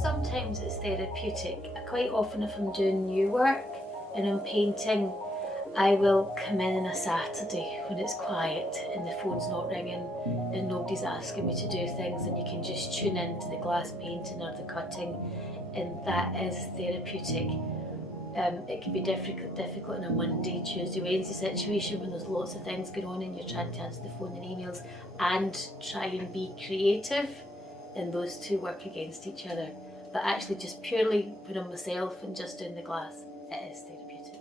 Sometimes it's therapeutic. Quite often if I'm doing new work and I'm painting, I will come in on a Saturday when it's quiet and the phone's not ringing and nobody's asking me to do things, and you can just tune into the glass painting or the cutting, and that is therapeutic. It can be difficult on a Monday, Tuesday, Wednesday situation when there's lots of things going on and you're trying to answer the phone and emails and try and be creative, and those two work against each other. But actually just purely when I'm myself and just doing the glass, it is therapeutic.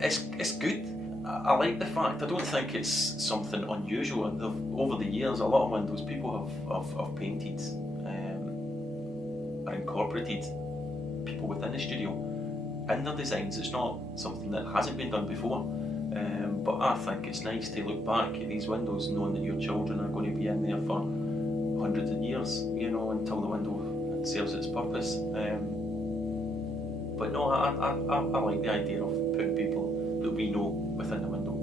Yes. It's good. I like the fact. I don't think it's something unusual. Over the years, a lot of windows people have painted or incorporated people within the studio in their designs. It's not something that hasn't been done before. But I think it's nice to look back at these windows knowing that your children are going to be in there for hundreds of years, you know, until the window serves its purpose. But no, I like the idea of putting people that we know within the window.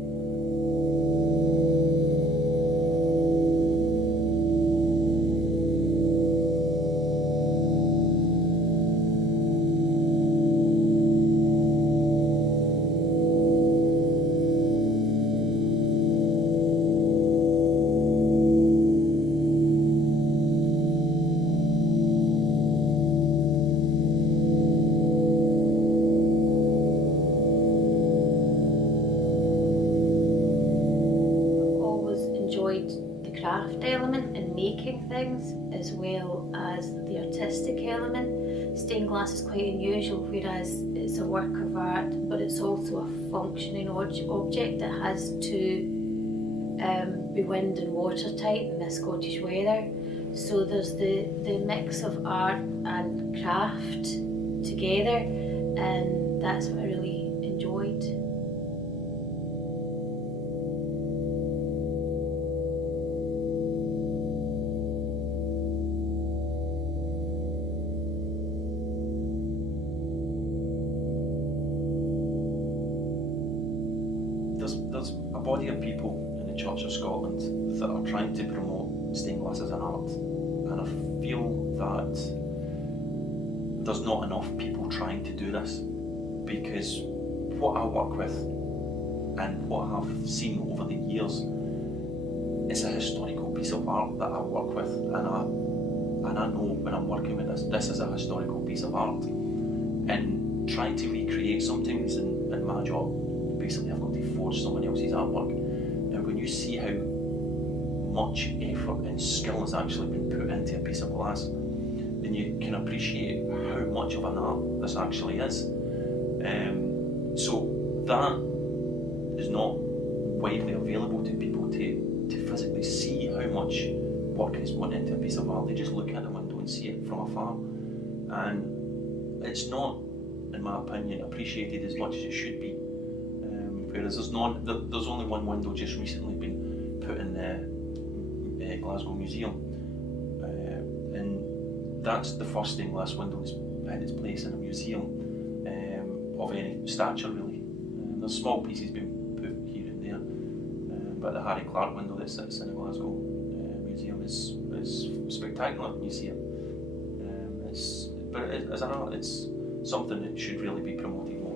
The craft element and making things, as well as the artistic element. Stained glass is quite unusual, whereas it's a work of art, but it's also a functioning object that has to be wind and watertight in the Scottish weather. So there's the mix of art and craft together, and that's what I really enjoyed. There's a body of people in the Church of Scotland that are trying to promote stained glass as an art, and I feel that there's not enough people trying to do this, because what I work with and what I've seen over the years is a historical piece of art that I work with, and I know when I'm working with this is a historical piece of art, and trying to recreate something is in my job. Basically, I've got to forge someone else's artwork, and when you see how much effort and skill has actually been put into a piece of glass, then you can appreciate how much of an art this actually is. So that is not widely available to people to physically see how much work is put into a piece of art. They just look at the window and see it from afar, and it's not, in my opinion, appreciated as much as it should be. Whereas there's only one window just recently been put in the Glasgow Museum, and that's the first stained glass window that's had its place in a museum of any stature, really. There's small pieces being put here and there, but the Harry Clark window that sits in the Glasgow Museum is spectacular when you see it. But as an art, it's something that should really be promoted more.